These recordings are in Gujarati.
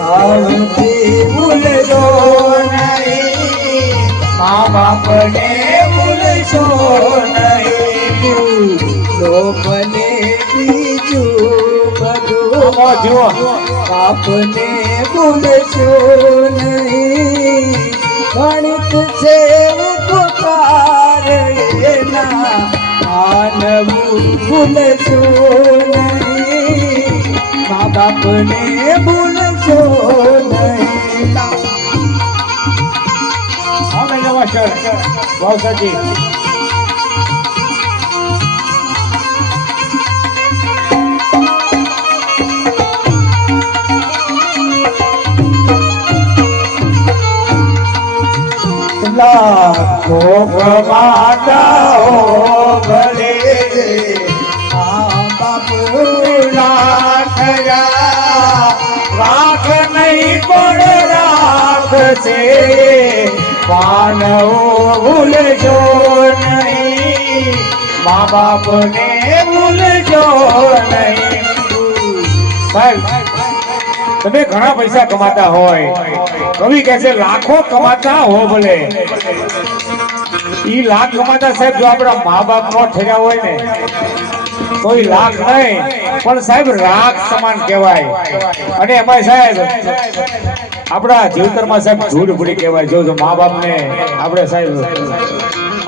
આવતી ભૂલજો નહીં. મા બાપને ભૂલશો નહીં. લોકોને બીજું બધું આપને ભૂલશો નહીં. ગણિત છે પુકાર એના આનવું ભૂલશો નહીં. મા બાપને ભૂલશો નહીં. અમે નમસ્કાર ભાવસાજી લાખો પ્રમાતાઓ ભલે છે. માનવો ભૂલજો નહીં. મા બાપને ભૂલજો નહીં. તમે ઘણા પૈસા કમાતા હોય. કવિ કહે છે, લાખો કમાતા હો ભલે. ઈ લાખ કમાતા સાહેબ, જો આપણા મા બાપ નો થયા હોય ને તો ઈ લાખ નહીં. પણ સાહેબ, રાખ સમાન કહેવાય. અને એમાં સાહેબ આપણા જીવતરમાં સાહેબ ધૂળ ભૂડી કહેવાય. જો મા બાપને આપણે સાહેબ,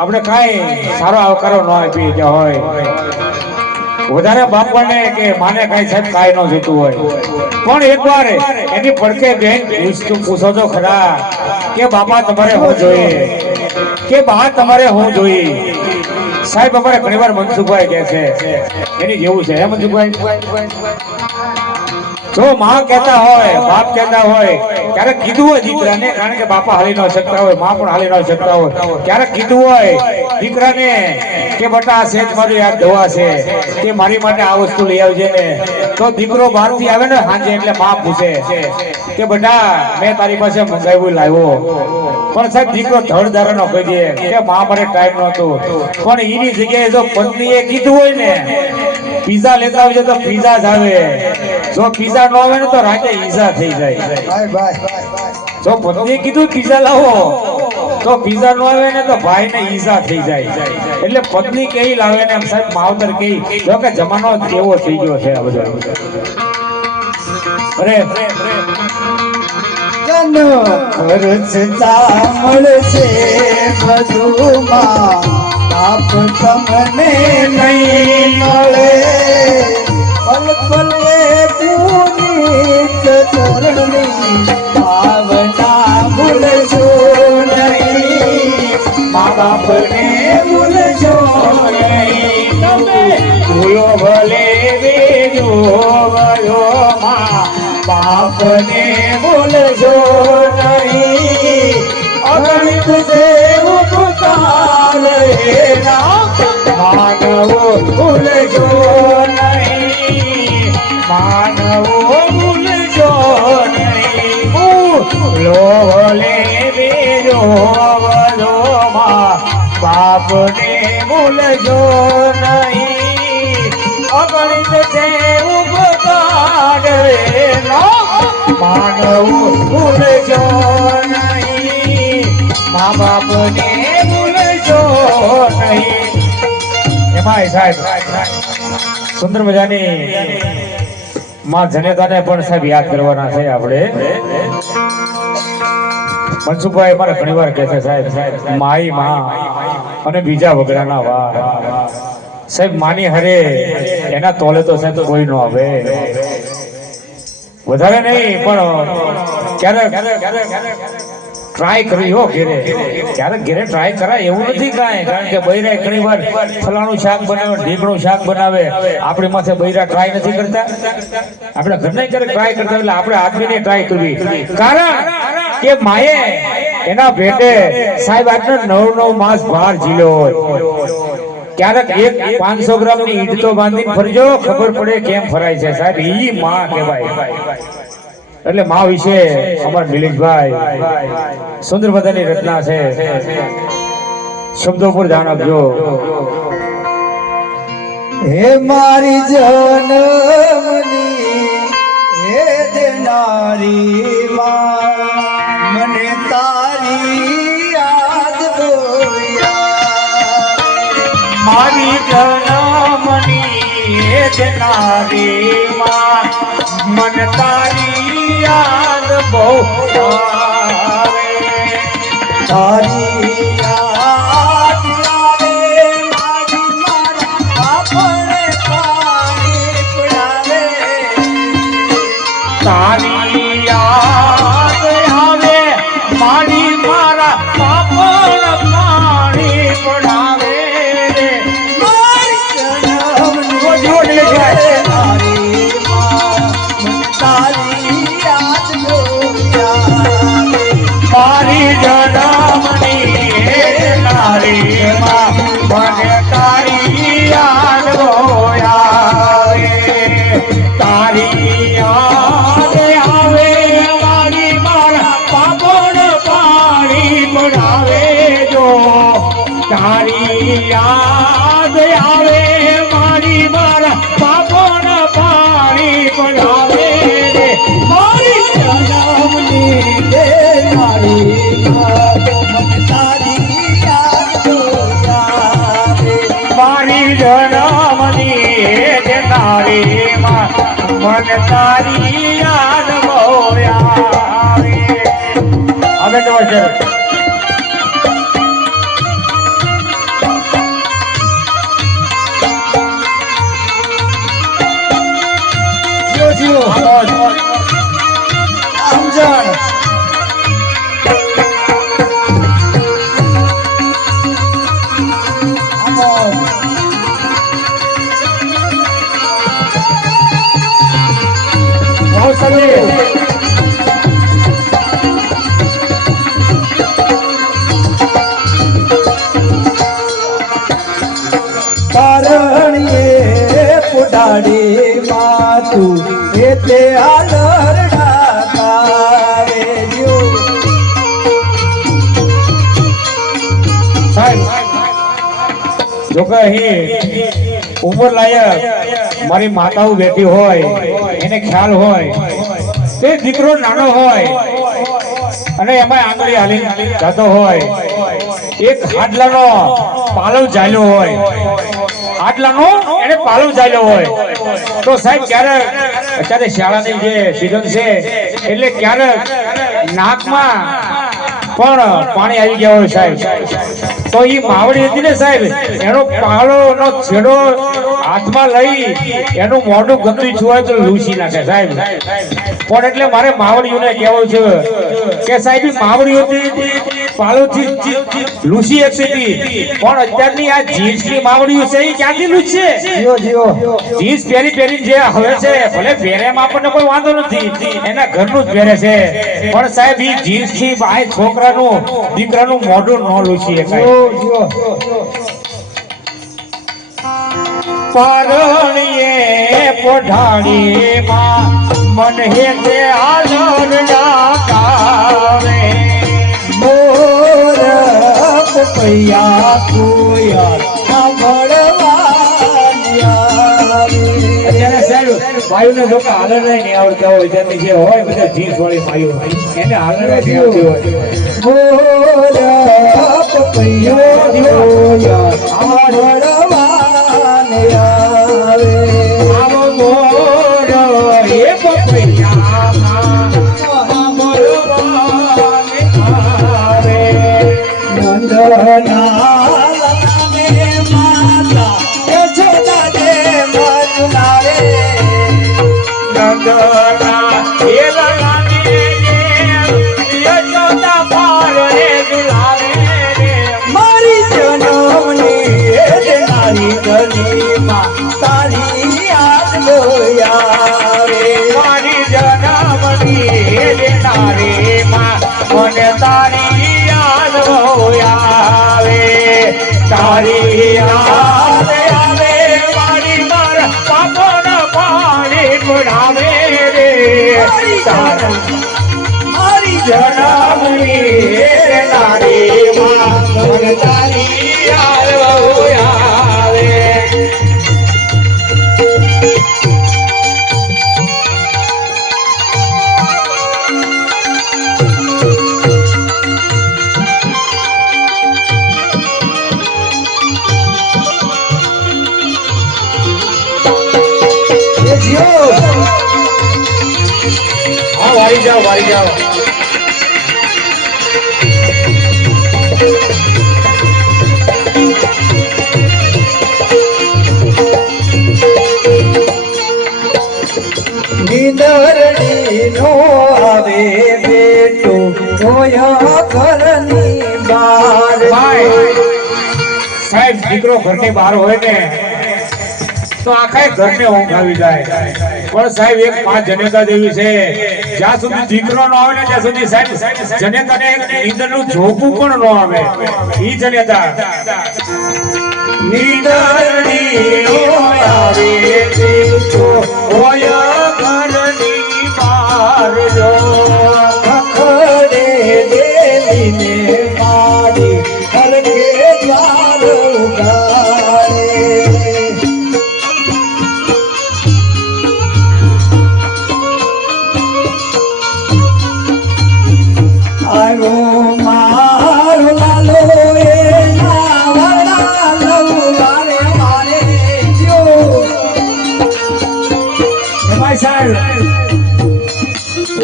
આપણે કાંઈ સારો આવકારો ન આપી કે હોય. વધારે બાપાને કે માને કાંઈ સાહેબ કાંઈ ન જોતું હોય. પણ એકવાર એની પડકે બેન પૂછો તો ખરા કે બાપા તમારે હું જોઈએ. કે બા તમારે હું જોઈએ. સાહેબ, અમારે ઘણી વાર મનસુખભાઈ કહે છે. એની જેવું છે. હે મનસુખભાઈ? જો માં કહેતા હોય, બાપ કહેતા હોય, ત્યારે કીધું હોય દીકરાને, કારણ કે બાપા હાલી ન શકતા હોય, માં પણ હાલી ન શકતા હોય. ત્યારે કીધું હોય, દીકરાને, કે બટા આ સેજ મારું યાદ દવા છે, તે મારી માટે આ વસ્તુ લઈ આવજે ને. તો દીકરો બહારથી આવે ને સાંજે એટલે માં પૂછે કે બટા, મેં તારી પાસે મંગાવ્યું, લાવ્યો. પણ સાહેબ, દીકરો ધડ ધારણો કહી દે કે મા મારે ટાઈમ નહોતો. પણ એની જગ્યાએ જો પત્નીએ કીધું હોય ને, પીઝા લેતા આવજો તો પીઝા જ આવે. જો પીઝા ન આવે ને તો રાતે ઈઝા થઈ જાય. જો પત્ની કીધું પીઝા લાવો. તો પીઝા ન આવે ને તો ભાઈ ને ઈઝા થઈ જાય. એટલે પત્ની કેવી લાવે ને એમ સાહેબ માવતર કેવી? જો કે જમાનો કેવો થઈ ગયો છે આ બધો. અરે જનો મળશે બધુમાં. બાપ તમને નહીં મળે. પલ પલે બાપને ભૂલશો નહીં. તમે ભૂલો ભલે વેજો વયો માં બાપને ભૂલજો નહીં. ભૂલજો નહીં. મા બાપને ભૂલજો નહીં. એમાં સાહેબ, સુંદર મજાની માં જનેતાને પણ સાહેબ યાદ કરવાના છે આપણે. મનસુખભાઈ મારે ઘણી વાર કહે છે સાહેબ સાહેબ, માઈ માં અને બીજા વગડાના વાર સાહેબ, માની હરે, એના તોલે તો સાહેબ કોઈ નો આવે. વધારે નહીં, પણ ક્યારેક ટ્રાય કરી હો ઘેરે. ક્યારેક ઘેરે ટ્રાય કરાય એવું નથી કાંઈ, કારણ કે બૈરા ઘણી વાર ફલાણું શાક બનાવે ઢીકણું શાક બનાવે. આપણી માથે બૈરા ટ્રાય નથી કરતા. આપણે ઘરને ક્યારેક ટ્રાય કરતા એટલે આપણે આદમીને ટ્રાય કરવી. કારણ કે માએ એના ભેટે સાહેબ આટલો નવ નવ માસ ભાર ઝીલો હોય. ક્યારેક એક પાંચસો ગ્રામની ઈટ તો બાંધીને ફરજો, ખબર પડે કેમ ફરાય છે સાહેબ. ઈ માં કહેવાય. એટલે મા વિશે અમાર નિલેશભાઈ સુંદર બધાની રચના છે. શબ્દો પર ધ્યાન આપજો. હે મારી જનમની, હે દેનારી મા, મને મારી જનમની એ જનારી માં મન તારી યાદ બહુ તારી માં મને તારી યાદ મોયા આવે. હવે તો છે. એ તે આલરડા તારે જો સાહેબ જો અહીં ઉંમર લાયક મારી માતાઓ બેઠી હોય, એને ખ્યાલ હોય, તે દીકરો નાનો હોય, અને એમાં આંગળી હાલી જતો હોય, એક હાડલાનો પાલવ ચાલ્યો હોય હાડલાનો એને પાલવ ચાલ્યો હોય. તો સાહેબ ક્યારેક અત્યારે શાળાની જે સિઝન છે, એટલે ક્યારેક નાકમાં પણ પાણી આવી ગયા હોય સાહેબ? તો એ માવડી હતી ને સાહેબ, એનો પાલો નો છેડો હાથમાં લઈ એનું મોઢું ગંદુ છુવાય તો લૂસી નાખે સાહેબ. પણ એટલે મારે માવડીઓને કહેવું છે કે સાહેબ ઈ માવડીઓ પાલોથી લૂસી હતી પણ અત્યારની આ જીન્સની માવડીઓ છે એ ક્યાંથી લૂસશે જીઓ જીઓ. જીન્સ પહેરી પહેરી જે હવે છે ભલે પહેરેમાં આપણને કોઈ વાંધો નથી એના ઘરનું જ પહેરે છે. પણ સાહેબ એ જીન્સથી આ છોકરાનું દીકરાનું મોઢું ન લૂસી જીઓ. પરણીએ પોઢાડી માં મન હેતે આલરડા કાવે મોર પૈયા કોયા ભાઈઓને જો કે હાલર નહીં આવડતા હોય. જેની જે હોય બધા જીન્સ વાળી ભાઈઓ એને હાલર નહીં આવતી હોય. મોર પપૈયો તારી યાદ આવે મારી મારા પાપોના પાણી રે. તારા મારી વારી જાઓ વારી જાઓ. નો આવે બેટો જોયા ઘરની બાર સાહેબ દીકરો ઘરની બહાર હોય ને તો આખા ઘરને ઊંઘ આવી જાય. પણ સાહેબ, એક પાંચ જનેતા દેવી છે. જ્યાં સુધી દીકરો ન આવે ને ત્યાં સુધી સાહેબ, જનેતાને એક નીંદરનું ઝોપું પણ ન આવે. ઈ જનેતા. ખખડે દેવીને પાડી હરકે દ્વાર ઉગાડે સાહેબ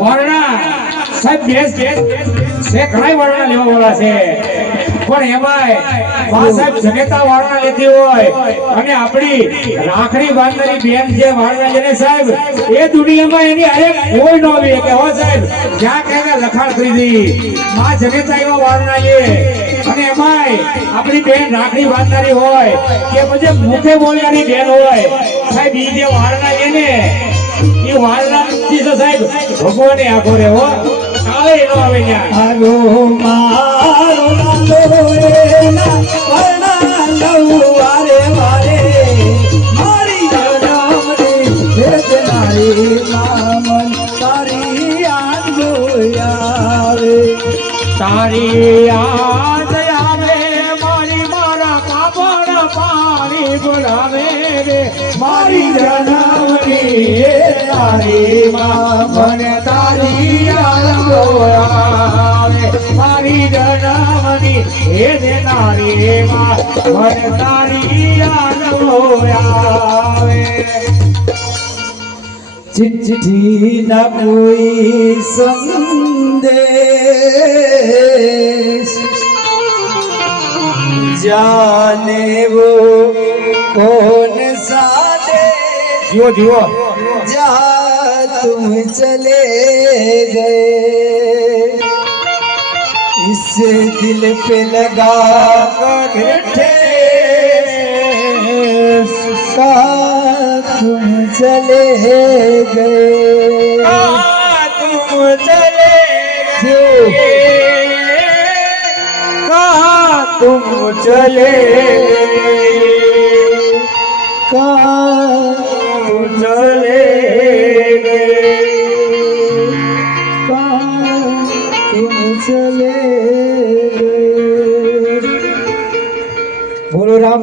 વર્ણા સાહેબ એની કોઈ ન કે હો સાહેબ, જ્યાં કહેતા લખાણ કરી દી મા જનેતા એવા વાળના લે અને એમાંય આપણી બેન રાખડી બાંધનારી હોય, કે પછી મુખે બોલનારી બેન હોય. સાહેબ ભગવાને આખો રે હો કાલે નો આવે ત્યાં મારી વેદનારી યાદ તારી યાદ આવે મારી મારા કાપડ પાણી બોલાવે રે મારી જનમની તારી માં, મને તારી યાદ મારી જનમની હે નારી માં, મને તારી યાદ ચિઠ્ઠી ના કોઈ સંદેશ જાને વો જીવો જીવો जहाँ तुम चले गए इस दिल पे लगा कर ठेस कहाँ तुम चले गए तुम चले जो कहा तुम चले कहाँ চলে চলে ভোল রাম